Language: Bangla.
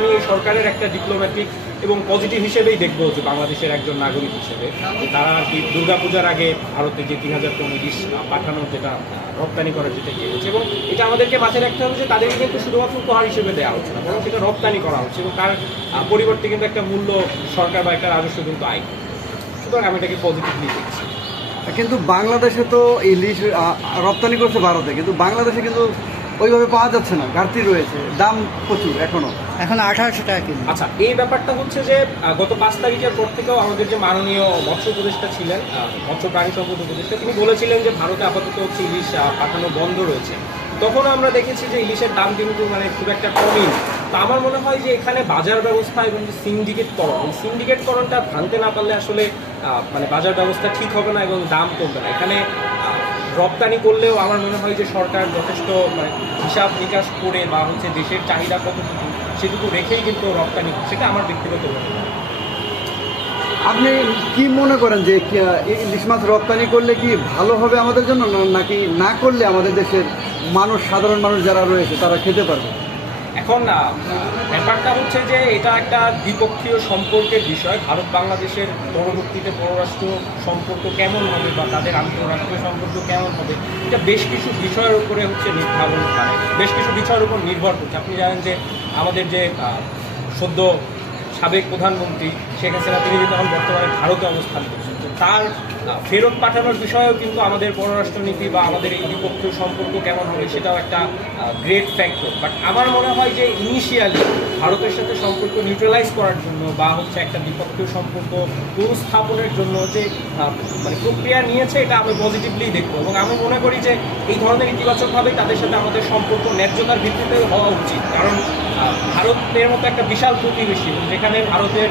আমি এই সরকারের একটা ডিপ্লোম্যাটিক এবং পজিটিভ হিসেবেই দেখবো যে বাংলাদেশের একজন নাগরিক হিসেবে তারা আর কি দুর্গাপূজার আগে ভারতে যে ৩,০০০ টন ইলিশ পাঠানোর যেটা রপ্তানি করার যেটা গিয়েছে, এবং এটা আমাদেরকে মাথায় রাখতে হবে যে তাদেরকে কিন্তু শুধুমাত্র উপহার হিসেবে দেওয়া হচ্ছে না, বরং সেটা রপ্তানি করা হচ্ছে এবং তার পরিবর্তে কিন্তু একটা মূল্য সরকার বা একটা রাজস্ব কিন্তু আয়। সুতরাং আমি এটাকে পজিটিভলি দেখছি। কিন্তু বাংলাদেশে তো ইলিশ রপ্তানি করছে ভারতে, কিন্তু বাংলাদেশে কিন্তু ওইভাবে পাওয়া যাচ্ছে না, ঘাটতি রয়েছে, দাম প্রচুর এখন 1800 টাকা কিলো। আচ্ছা, এই ব্যাপারটা হচ্ছে যে গত 5 তারিখের পর থেকেও আমাদের যে মাননীয় মৎস্য উপদেষ্টা ছিলেন, মৎস্য প্রাণী সম্পদ উপদেষ্টা, তিনি বলেছিলেন যে ভারতে আপাতত হচ্ছে ইলিশ পাঠানো বন্ধ রয়েছে। তখন আমরা দেখেছি যে ইলিশের দাম কিন্তু খুব একটা কমই। তো আমার মনে হয় যে এখানে বাজার ব্যবস্থা এবং যে সিন্ডিকেটকরণ, এই সিন্ডিকেটকরণটা ভাঙতে না পারলে আসলে বাজার ব্যবস্থা ঠিক হবে না এবং দাম কমবে না। এখানে রপ্তানি করলেও আমার মনে হয় যে সরকার যথেষ্ট হিসাব নিকাশ করে বা দেশের চাহিদা কতটুকু সেটুকু রেখেই কিন্তু রপ্তানি, সেটা আমার ব্যক্তিগত মনে হয়। আপনি কি মনে করেন যে ইলিশ মাছ রপ্তানি করলে কি ভালো হবে আমাদের জন্য, নাকি না করলে আমাদের দেশের মানুষ, সাধারণ মানুষ যারা রয়েছে তারা খেতে পারবে? এখন ব্যাপারটা হচ্ছে যে এটা একটা দ্বিপক্ষীয় সম্পর্কের বিষয়। ভারত বাংলাদেশের পরবর্তীতে পররাষ্ট্র সম্পর্ক কেমন হবে বা তাদের আন্তঃরাষ্ট্রীয় সম্পর্ক কেমন হবে, এটা বেশ কিছু বিষয়ের উপরে নির্ধারণ করে, বেশ কিছু বিষয়ের উপর নির্ভর করছে। আপনি জানেন যে আমাদের যে সদ্য সাবেক প্রধানমন্ত্রী শেখ হাসিনা, তিনি কিন্তু এখন বর্তমানে ভারতে অবস্থান করছেন, তো তার ফেরত পাঠানোর বিষয়েও কিন্তু আমাদের পররাষ্ট্রনীতি বা আমাদের এই দ্বিপক্ষীয় সম্পর্ক কেমন হবে সেটাও একটা গ্রেট ফ্যাক্টর। বাট আমার মনে হয় যে ইনিশিয়ালি ভারতের সাথে সম্পর্ক নিউট্রালাইজ করার জন্য বা একটা দ্বিপক্ষীয় সম্পর্ক পুনঃস্থাপনের জন্য যে প্রক্রিয়া নিয়েছে, এটা আমি পজিটিভলি দেখবো এবং আমি মনে করি যে এই ধরনের ইতিবাচকভাবেই তাদের সাথে আমাদের সম্পর্ক ন্যায্যতার ভিত্তিতে হওয়া উচিত। কারণ ভারতের মতো একটা বিশাল প্রতিবেশী, যেখানে ভারতের